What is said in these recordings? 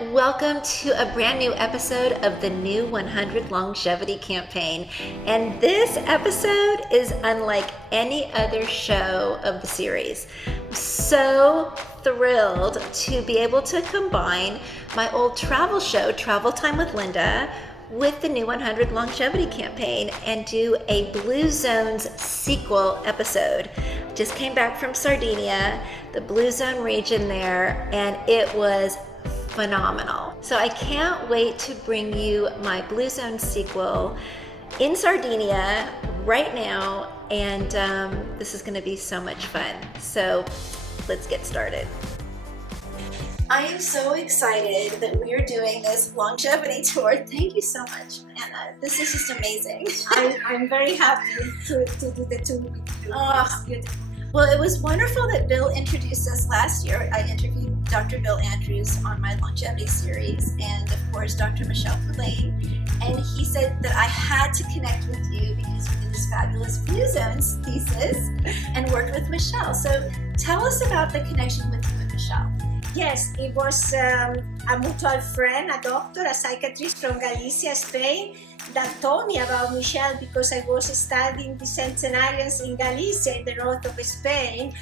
Welcome to a brand new episode of the New 100 Longevity Campaign. And this episode is unlike any other show of the series. I'm so thrilled to be able to combine my old travel show, Travel Time with Linda, with the New 100 Longevity Campaign and do a Blue Zones sequel episode. Just came back from Sardinia, the Blue Zone region there, and it was phenomenal. So I can't wait to bring you my Blue Zone sequel in Sardinia right now, and this is going to be so much fun. So let's get started. I am so excited that we are doing this longevity tour. Thank you so much, Anna. This is just amazing. I'm very happy to do the tour with you. Oh, well, it was wonderful that Bill introduced us last year. I interviewed Dr. Bill Andrews on my longevity series, and of course Dr. Michelle Poulain, and he said that I had to connect with you because we did this fabulous Blue Zones thesis and worked with Michelle. So tell us about the connection with you and Michelle. Yes, it was a mutual friend, a doctor, a psychiatrist from Galicia, Spain, that told me about Michelle because I was studying the centenarians in Galicia, in the north of Spain.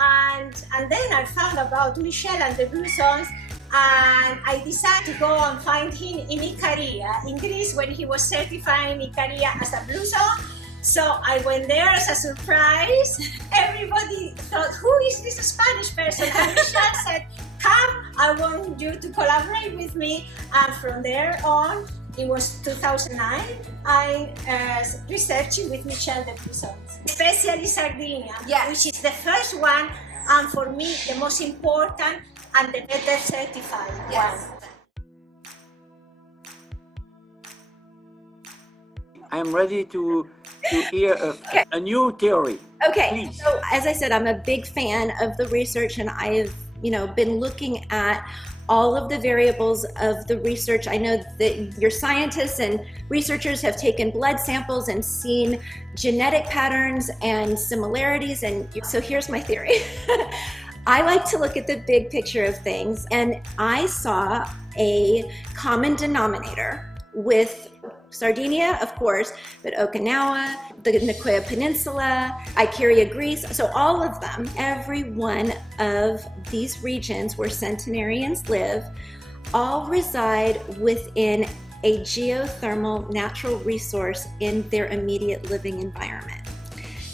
And then I found about Michelle and the Blue Zones, and I decided to go and find him in Icaria, in Greece, when he was certifying Icaria as a Blue Zone. So I went there as a surprise. Everybody thought, who is this Spanish person? And Michelle said, come, I want you to collaborate with me. And from there on, it was 2009, I researched with Michelle the Blue Zones, especially Sardinia, Yes. which is the first one, and for me, the most important and the better certified Yes. one. I'm ready to hear a new theory. Okay, Please. so as I said, I'm a big fan of the research, and I've been looking at all of the variables of the research. I know that your scientists and researchers have taken blood samples and seen genetic patterns and similarities, and so here's my theory. I like to look at the big picture of things, and I saw a common denominator with Sardinia, of course, but Okinawa, the Nicoya Peninsula, Icaria, Greece, so all of them, every one of these regions where centenarians live, all reside within a geothermal natural resource in their immediate living environment.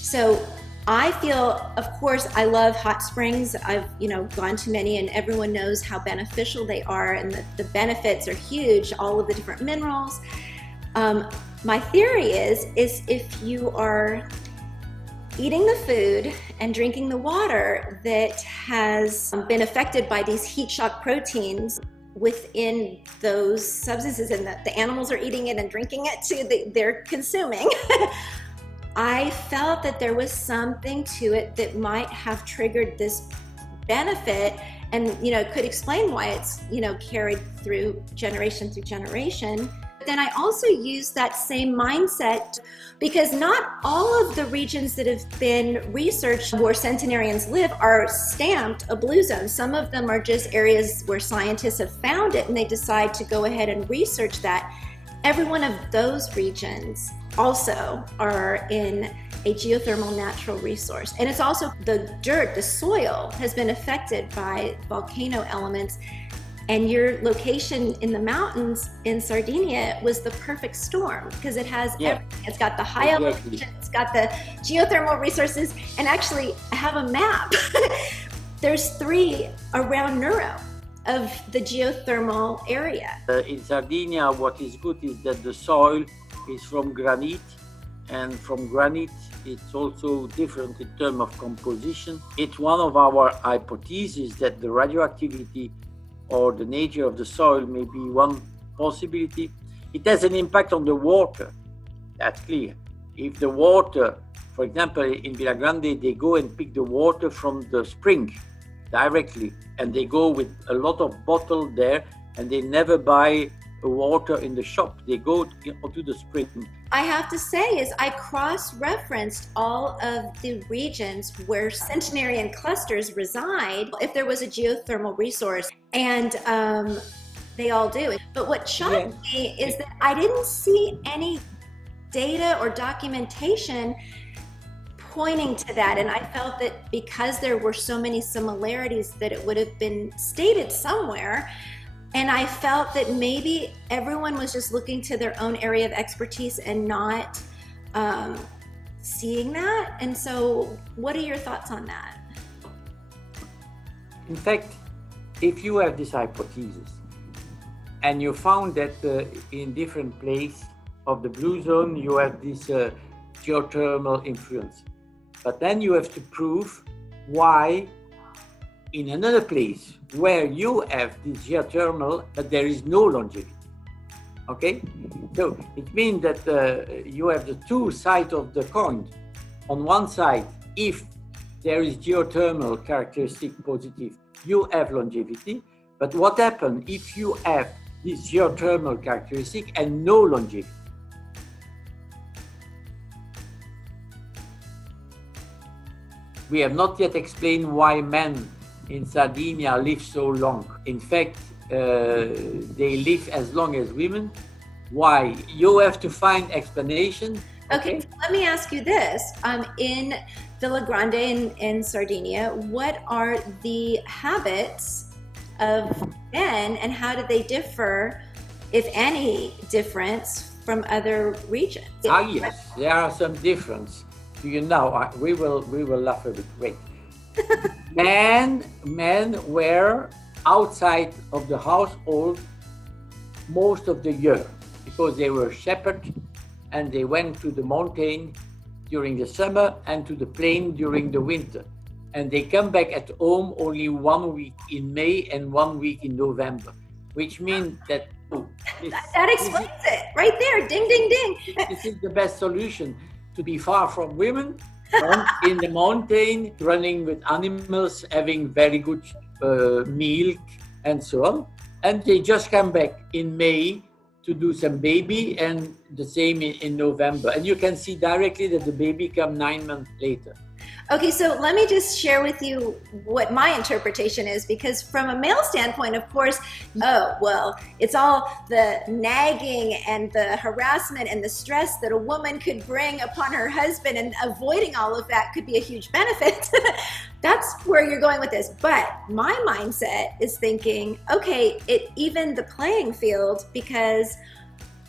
So I feel, of course, I love hot springs. I've gone to many, and everyone knows how beneficial they are, and the benefits are huge, all of the different minerals. My theory is if you are eating the food and drinking the water that has been affected by these heat shock proteins within those substances, and that the animals are eating it and drinking it too, they're consuming, I felt that there was something to it that might have triggered this benefit, and could explain why it's carried through generation. Then I also use that same mindset because not all of the regions that have been researched where centenarians live are stamped a Blue Zone. Some of them are just areas where scientists have found it and they decide to go ahead and research that. Every one of those regions also are in a geothermal natural resource. And it's also the dirt, the soil has been affected by volcano elements. And your location in the mountains in Sardinia was the perfect storm because it has everything. It's got the high elevation, it's got the geothermal resources, and actually I have a map. There's 3 around Neuro of the geothermal area. In Sardinia, what is good is that the soil is from granite, and from granite it's also different in terms of composition. It's one of our hypotheses that the radioactivity or the nature of the soil may be one possibility. It has an impact on the water, that's clear. If the water, for example, in Villa Grande, they go and pick the water from the spring directly, and they go with a lot of bottle there, and they never buy water in the shop. They go to the spring. I have to say is I cross-referenced all of the regions where centenarian clusters reside if there was a geothermal resource. And They all do. But what shocked me is that I didn't see any data or documentation pointing to that. And I felt that because there were so many similarities that it would have been stated somewhere. And I felt that maybe everyone was just looking to their own area of expertise and not seeing that. And so what are your thoughts on that? In fact, if you have this hypothesis and you found that in different places of the blue zone you have this geothermal influence, but then you have to prove why in another place where you have this geothermal but there is no longevity. Okay, so it means that you have the two sides of the coin. On one side, if there is geothermal characteristic positive, you have longevity. But what happens if you have this geothermal characteristic and no longevity? We have not yet explained why men in Sardinia live so long. In fact, they live as long as women. Why? You have to find explanation. Okay, let me ask you this. In Villa Grande in Sardinia, what are the habits of men and how do they differ, if any difference, from other regions? Ah, yes, there are some difference. You know, we will laugh a bit. Wait. Men were outside of the household most of the year because they were shepherds and they went to the mountain during the summer and to the plain during the winter. And they come back at home only 1 week in May and 1 week in November, which means that that explains it right there. Ding, ding, ding. This is the best solution, to be far from women, in the mountain, running with animals, having very good milk and so on. And they just come back in May to do some baby and the same in November. And you can see directly that the baby come 9 months later. Okay, so let me just share with you what my interpretation is, because from a male standpoint, of course, oh, well, it's all the nagging and the harassment and the stress that a woman could bring upon her husband, and avoiding all of that could be a huge benefit. That's where you're going with this. But my mindset is thinking, okay, it even the playing field, because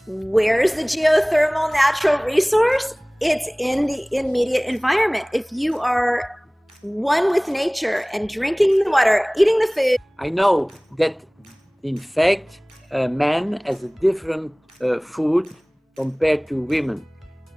where's the geothermal natural resource? It's in the immediate environment. If you are one with nature and drinking the water, eating the food. I know that, in fact, men has a different food compared to women.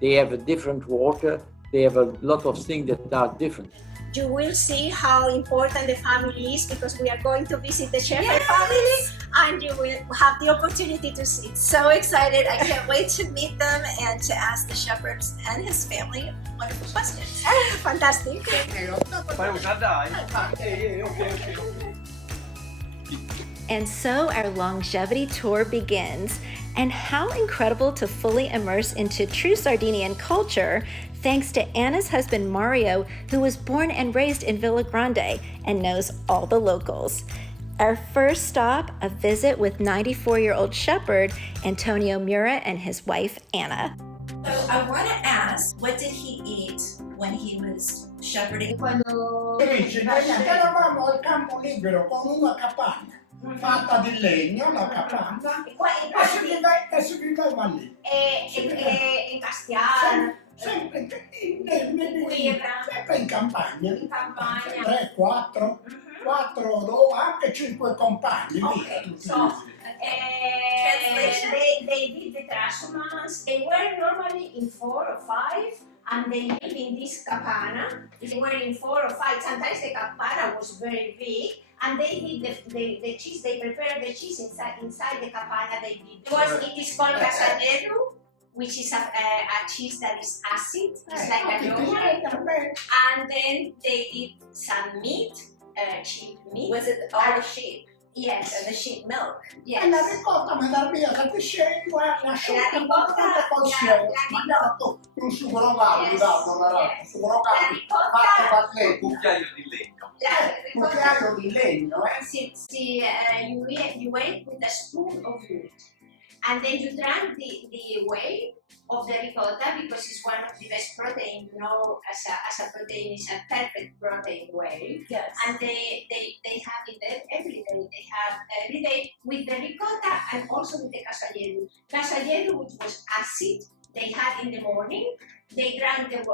They have a different water. They have a lot of things that are different. You will see how important the family is, because we are going to visit the shepherd family, and you will have the opportunity to see. So excited. I can't wait to meet them and to ask the shepherd and his family wonderful questions. Fantastic. And so our longevity tour begins. And how incredible to fully immerse into true Sardinian culture, thanks to Anna's husband Mario, who was born and raised in Villa Grande and knows all the locals. Our first stop, a visit with 94-year-old shepherd Antonio Mura and his wife Anna. So I want to ask, what did he eat when he was shepherding? Eravamo al campo libero con una capanna fatta di legno, la capanna, e si viveva lì. In Castiano. Sempre in campagna. 3, 4, anche 5 compagni. Okay, so they did the transhumance. They were normally in 4 or 5, and they live in this capana. They were in 4 or 5. Sometimes the capana was very big, and they did the cheese. They prepared the cheese inside the capana. It is called casadero, which is a cheese that is acid. It's like a yogurt. And then they eat some meat, sheep meat. Was it all the sheep? Yes. And the sheep milk? Yes. E la ricotta mi dà via la piscina, lasciata col cielo, mangiava un sugo rogato, fatto per lei. Cucchiaio di legno. cucchiaio di legno, you ate with a spoon of wood. And then you drank the whey of the ricotta because it's one of the best protein, as a protein, is a perfect protein whey. Yes. And they have it every day. They have every day with the ricotta and also with the casayeru. Casayeru, which was acid, they had in the morning. They drank the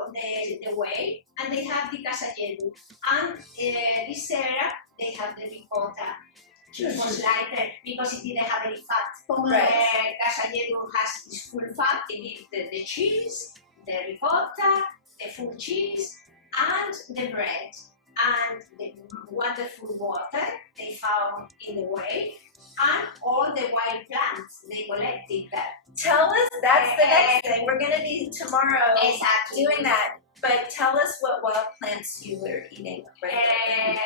whey and they have the casayeru. And this syrup, they have the ricotta. It was lighter because it didn't have any fat. Right. Casayeru has this full fat. They did the cheese, the ricotta, the full cheese, and the bread, and the wonderful water they found in the way, and all the wild plants they collected that. Tell us, that's the next thing. We're going to be tomorrow Exactly. doing that. But tell us what wild plants you were eating right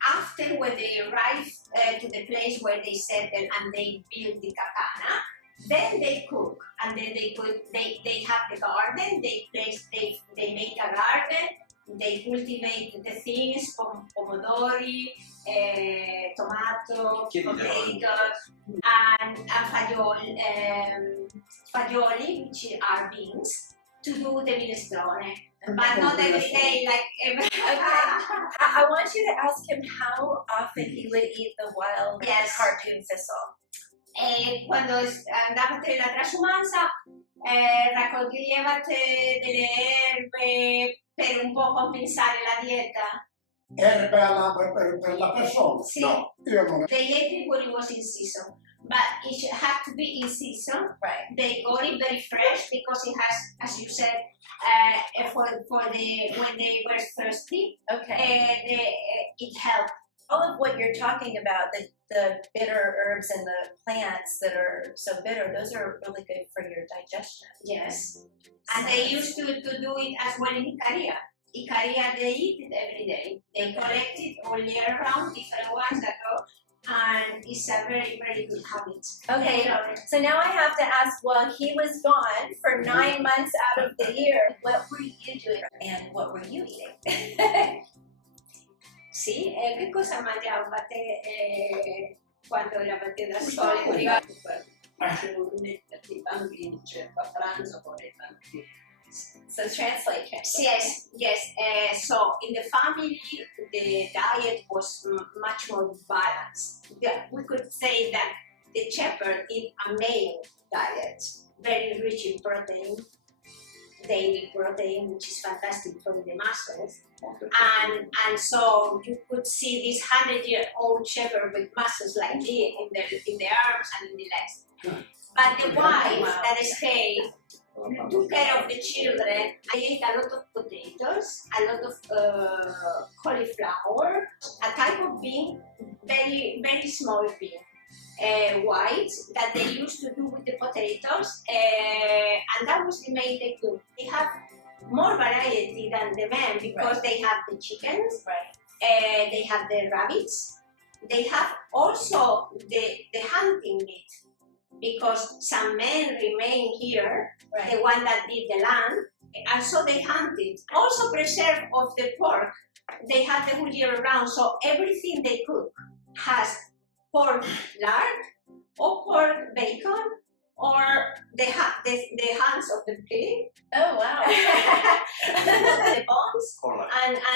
After when they arrived to the place where they settled and they built the cabana, then they cook, and then they have the garden. They make a garden. They cultivate the things, pomodori, tomato, potatoes, and fagioli, which are beans, to do the minestrone. But not every day, like every I want you to ask him how often he would eat the wild cartoon thistle. Quando andavate nella trasumanza, raccoglievate delle erbe per un po' compensare la dieta. erbe per la persona? Sì. No, io non. They ate it when it was in season, but it had to be in season. Right. They got it very fresh because it has, as you said, for the when they were thirsty. Okay. It helped. All of what you're talking about, the bitter herbs and the plants that are so bitter, those are really good for your digestion. Yes. And they used to do it as well in Icaria. Icaria, they eat it every day. They collect it all year round, different ones that go, and it's a very, very good habit. Okay, so now I have to ask, while he was gone for 9 months out of the year, what were you doing and what were you eating? Sì, che cosa mangiavate quando eravate da soli? Facevo metterti i bambini, cioè a pranzo con i bambini. So translate. Yes. So in the family, the diet was much more balanced. We could say that the shepherd eat a male diet, very rich in protein, daily protein, which is fantastic for the muscles. And so you could see this 100-year-old shepherd with muscles like this in the arms and in the legs. But the wife that stayed took care of the children. I ate a lot of potatoes, a lot of cauliflower, a type of bean, very, very small bean, white, that they used to do with the potatoes, and that was the main they cook. They have more variety than the men because they have the chickens, they have the rabbits, they have also the hunting meat, because some men remain here, the one that did the land, and so they hunted. Also preserve of the pork, they have the whole year round, so everything they cook has pork lard, or pork bacon, or the hands of the pig. Oh wow! The bones,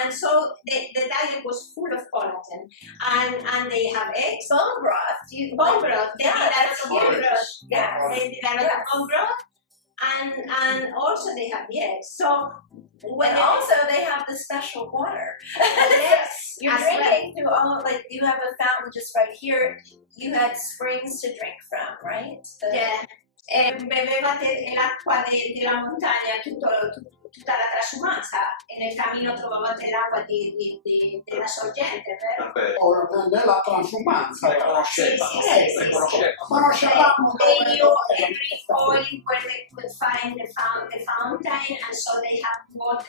and so the diet was full of collagen, and they have eggs, Bone broth. Bone broth. They did a lot of bone broth. Yes. They did a lot of bone broth, and also they have eggs. So And also they have the special water. yes, You're drinking through all, like you have a fountain just right here. You had springs to drink from, right? Bevevate l'acqua della montagna tutta la trasumanza, e nel cammino trovavate l'acqua della sorgente, vero? Nella transumanza. Le conosceva. Conoscevamo. They knew every point where they could find the fountain, and so they have water,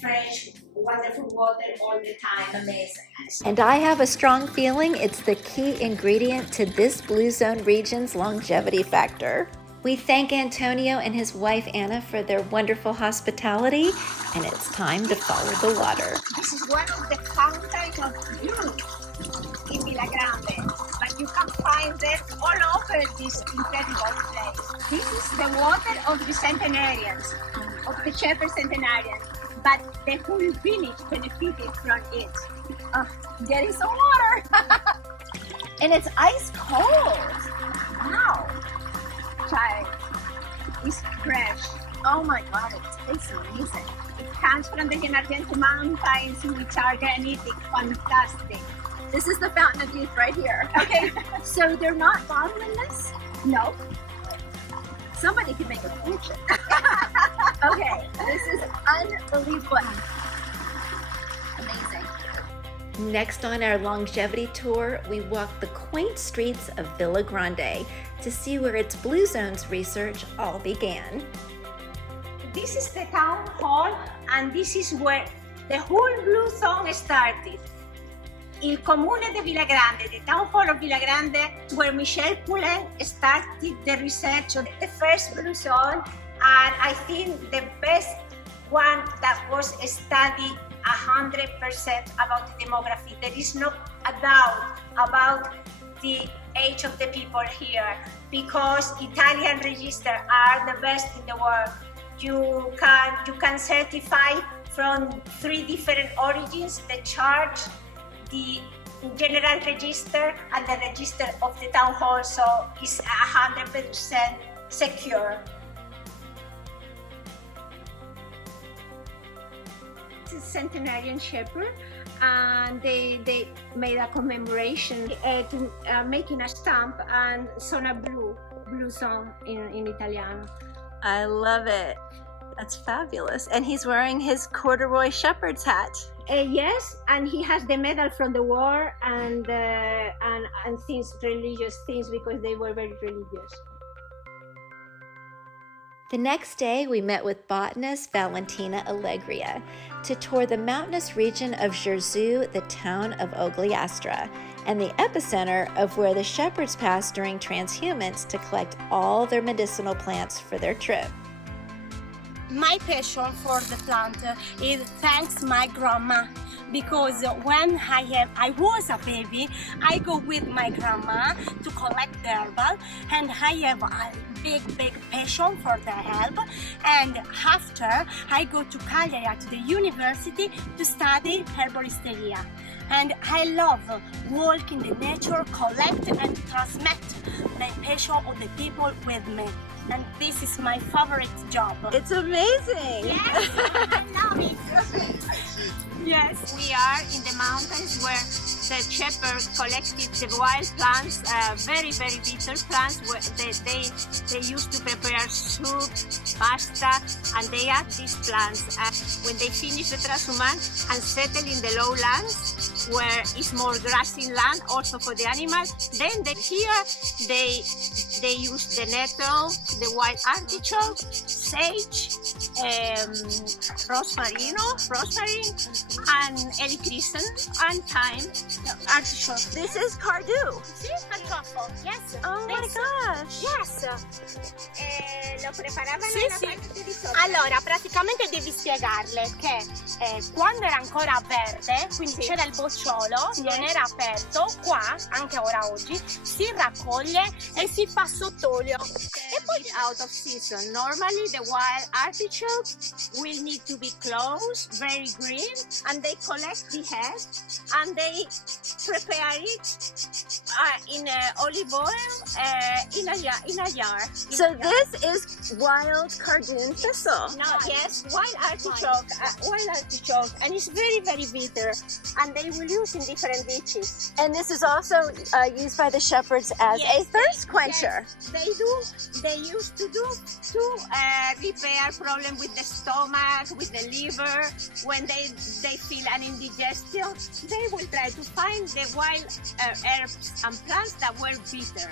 fresh, wonderful water all the time. Amazing. And I have a strong feeling it's the key ingredient to this Blue Zone region's longevity factor. We thank Antonio and his wife Anna for their wonderful hospitality, and it's time to follow the water. This is one of the fountains of youth in Villa Grande, but you can find them all over this incredible place. This is the water of the centenarians, of the Shepherd centenarian, but the whole village benefited from it. There is some water, and it's ice cold. Wow, child, it's fresh. Oh my God, it's amazing. It comes from the Gennargentu Mountains, which are granitic, fantastic. This is the fountain of youth right here. Okay, So they're not bottomless? no. Somebody could make a fortune. Okay, this is unbelievable. Amazing. Next on our longevity tour, we walk the quaint streets of Villa Grande to see where its Blue Zones research all began. This is the town hall, and this is where the whole Blue Zone started. Il Comune de Villa Grande, the town hall of Villa Grande, where Michel Poulain started the research of the first Blue Zone, and I think the best one that was studied 100% about the demography. There is no doubt about the age of the people here, because Italian registers are the best in the world. You can certify from 3 different origins: the church, the general register, and the register of the town hall, so it's 100% secure. This is centenarian shepherd, and they made a commemoration to making a stamp and zona blue zone in Italiano. I love it. That's fabulous. And he's wearing his corduroy shepherd's hat. Yes, and he has the medal from the war and things, religious things, because they were very religious. The next day, we met with botanist Valentina Allegria to tour the mountainous region of Jerzu, the town of Ogliastra, and the epicenter of where the shepherds passed during transhumance to collect all their medicinal plants for their trip. My passion for the plant is thanks my grandma, because when I was a baby, I go with my grandma to collect the herbal, and I have a big passion for the herb. And after, I go to Cagliari at the university to study herboristeria. And I love walking the nature, collect and transmit my passion of the people with me. And this is my favorite job. It's amazing. Yes, I love it. Yes, we are in the mountains where the shepherds collected the wild plants, very bitter plants. Where they used to prepare soup, pasta, and they add these plants. When they finish the transhumance and settle in the lowlands, where it's more grassy land, also for the animals, then they use the nettle, the wild artichoke, sage, rosemary, and electricin, and thyme, artichoke. This is cardew. Sì, carciofo, yes. Oh my gosh. Yes. Lo preparavano Sì, nella sì. parte di sopra. Allora, praticamente devi spiegarle che quando era ancora verde, quindi c'era il bocciolo, non era aperto, qua, anche ora oggi, si raccoglie e si fa sott'olio. E poi out of season. Normally the wild artichoke will need to be closed, very green, and they collect the head and they prepare it in olive oil in a jar. So this is wild cardoon thistle. No, yes, wild artichoke, and it's very bitter, and they will use in different dishes. And this is also used by the shepherds as a thirst quencher. Yes, they used to do to repair problem with the stomach, with the liver. When they feel an indigestion, they will try to find the wild herbs and plants that were bitter,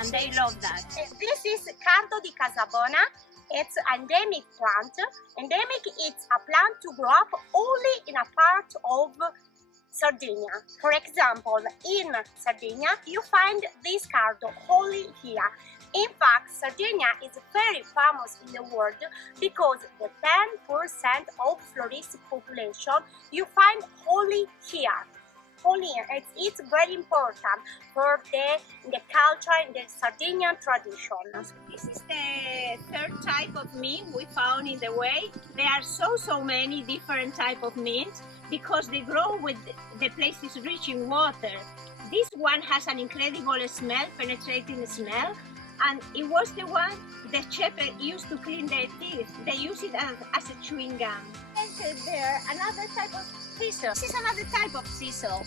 and they love that. This is Cardo di Casabona. It's an endemic plant. Endemic, it's a plant to grow up only in a part of Sardinia. For example, in Sardinia, you find this cardo only here. In fact, Sardinia is very famous in the world because the 10% of Florist population you find only here. It's very important for the culture and the Sardinian tradition. This is the third type of mint we found in the way. There are so many different type of mint because they grow with the place is rich in water. This one has an incredible smell, penetrating smell, and it was the one the shepherd used to clean their teeth. They use it as a chewing gum. And there, another type of thistle. This is another type of thistle.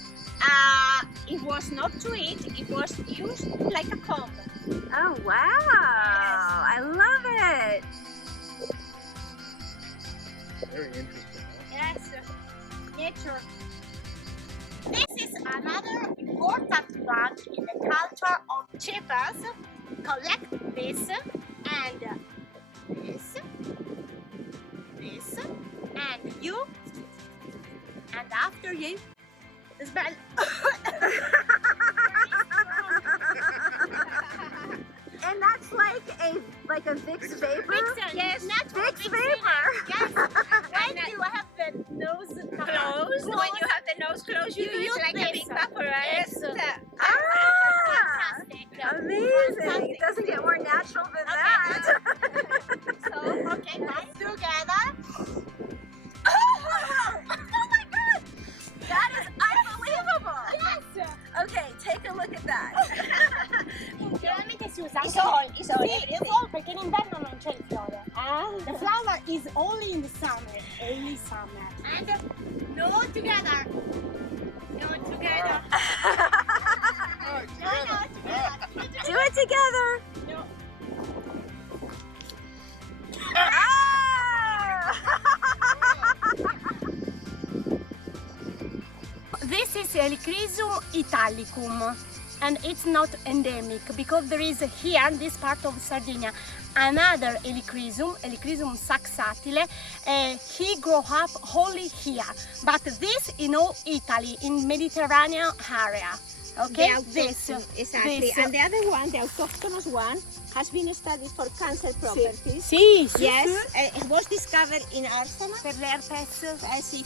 It was not to eat, it was used like a comb. Oh, wow. I love it. Very interesting. Yes, nature. This is another important plant in the culture of shepherds. Collect this and this, and you, and after you smell. And that's like a Vicks vapor? Yes, natural Vicks vapor. Yes. When you have the nose Closed. When you have the nose closed, you use like a big vaporizer. Yes. Fantastic. Amazing. It doesn't get more natural than that. So, okay, guys, together. Oh my God! That is unbelievable! Yes! Okay, take a look at that. Generalmente si usa It's all, Sì, it's all perché in inverno non c'è il fiore. The flower is only in the summer. Only summer. And no together. No together. No, together. Do it together. No. This is Helichrysum italicum, and it's not endemic because there is here in this part of Sardinia another Helichrysum saxatile. He grew up only here, but this in all Italy, in Mediterranean area. Okay, this. Exactly. This. And the other one, the autochthonous one, has been studied for cancer properties. Sì, Yes, it was discovered in Arsana. per l'herpes.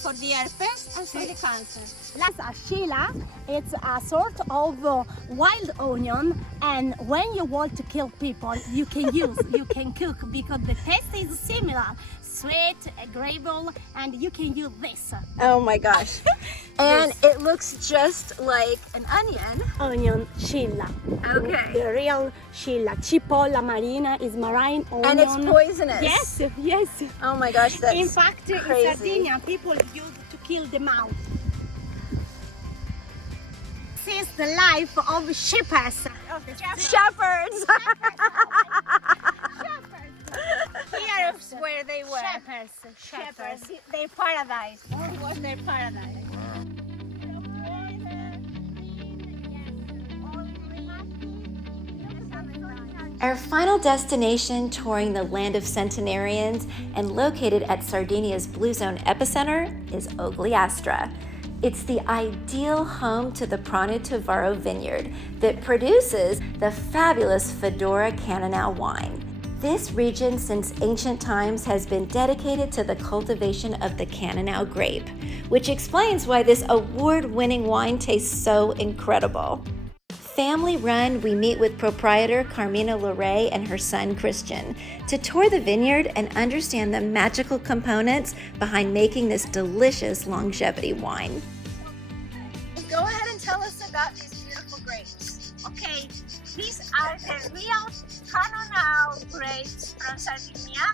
For the herpes and for the cancer. That's a Sheila. It's a sort of wild onion, and when you want to kill people, you can cook because the taste is similar, sweet, agreeable, and you can use this. Oh my gosh. And it looks just like an onion. Onion Sheila. Okay. The real Sheila. Cipolla marina is marine onion. And it's poisonous. Yes, yes. Oh my gosh, that's In fact, crazy. in Sardinia, people use to kill the mouse. This is the life of shepherds. Shepherds. Here is where they were. Shepherds. Their paradise. It was their paradise. Our final destination touring the land of centenarians and located at Sardinia's Blue Zone epicenter is Ogliastra. It's the ideal home to the Pranutavaro vineyard that produces the fabulous Fedora Cananau wine. This region since ancient times has been dedicated to the cultivation of the Cananau grape, which explains why this award-winning wine tastes so incredible. Family run, we meet with proprietor Carmina Lorey and her son Christian to tour the vineyard and understand the magical components behind making this delicious longevity wine. Go ahead and tell us about these beautiful grapes. Okay, these are the real Cananau grapes from Sardinia.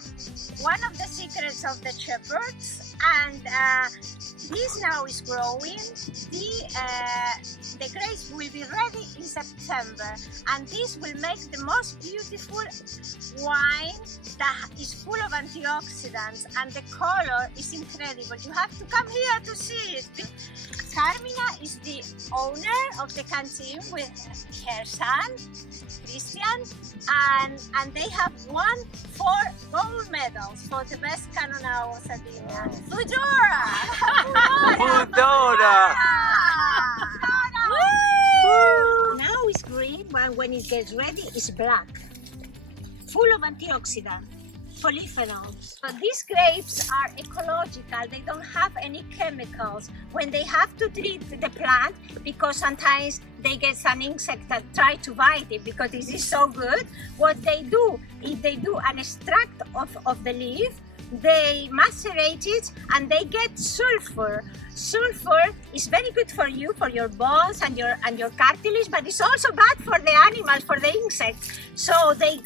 One of the secrets of the shepherds, and this now is growing. The grapes will be ready in September, and this will make the most beautiful wine that is full of antioxidants, and the color is incredible. You have to come here to see it. Carmina is the owner of the canteen with her son, Christian, and they have won 4 gold medals for the best Cananau of Sardinia. Fedora! Fedora! Now it's green, but when it gets ready, it's black. full of antioxidants, polyphenols. These grapes are ecological. They don't have any chemicals. When they have to treat the plant, because sometimes they get some insect that try to bite it because this is so good, what they do is they do an extract of the leaf, they macerate it, and they get sulfur. Sulfur is very good for you, for your bones and your cartilage, but it's also bad for the animals, for the insects. So they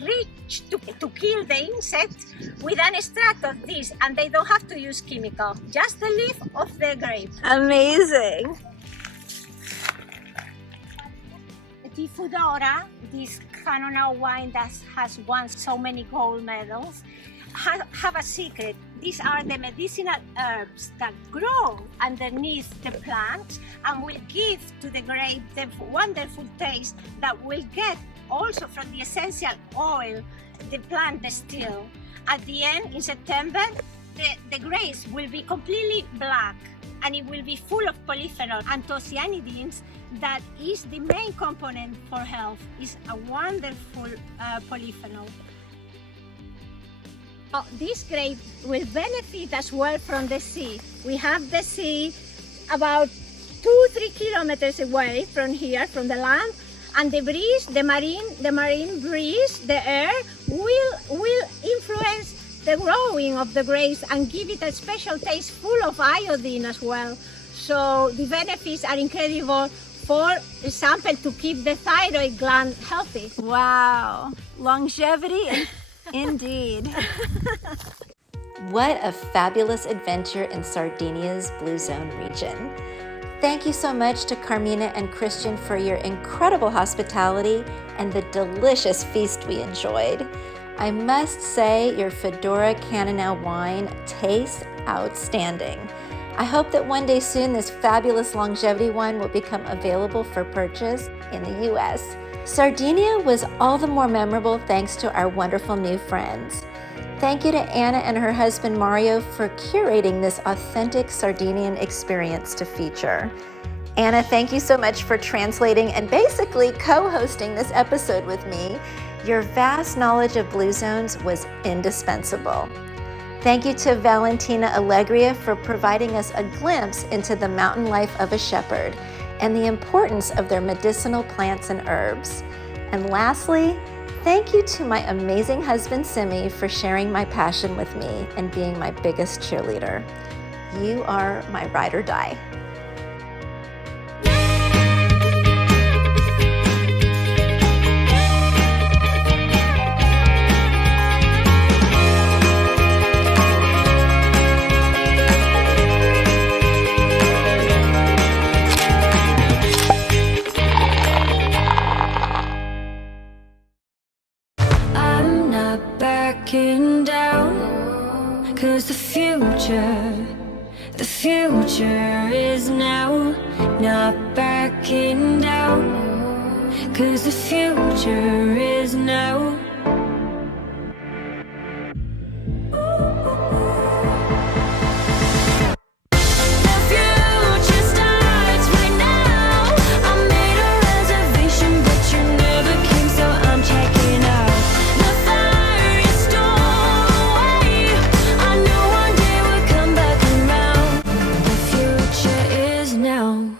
reach to kill the insect with an extract of this, and they don't have to use chemical, just the leaf of the grape. Amazing. The Foodora, this Canonau wine that has won so many gold medals, have a secret. These are the medicinal herbs that grow underneath the plant and will give to the grape the wonderful taste that will get also from the essential oil the plant distills. At the end, in September, the grapes will be completely black and it will be full of polyphenol, anthocyanidins, that is the main component for health. It's a wonderful polyphenol. This grape will benefit as well from the sea. We have the sea about 2-3 kilometers away from here, from the land, and the breeze, the marine breeze, the air will influence the growing of the grapes and give it a special taste full of iodine as well. So the benefits are incredible. For example, to keep the thyroid gland healthy. Wow, longevity indeed. What a fabulous adventure in Sardinia's Blue Zone region. Thank you so much to Carmina and Christian for your incredible hospitality and the delicious feast we enjoyed. I must say your Foodora Canonau wine tastes outstanding. I hope that one day soon this fabulous longevity wine will become available for purchase in the US. Sardinia was all the more memorable thanks to our wonderful new friends. Thank you to Anna and her husband Mario for curating this authentic Sardinian experience to feature. Anna, thank you so much for translating and basically co-hosting this episode with me. Your vast knowledge of Blue Zones was indispensable. Thank you to Valentina Allegria for providing us a glimpse into the mountain life of a shepherd and the importance of their medicinal plants and herbs. And lastly, thank you to my amazing husband Simi for sharing my passion with me and being my biggest cheerleader. You are my ride or die. Down, 'cause the future is now. Not backing down, 'cause the future is now. Now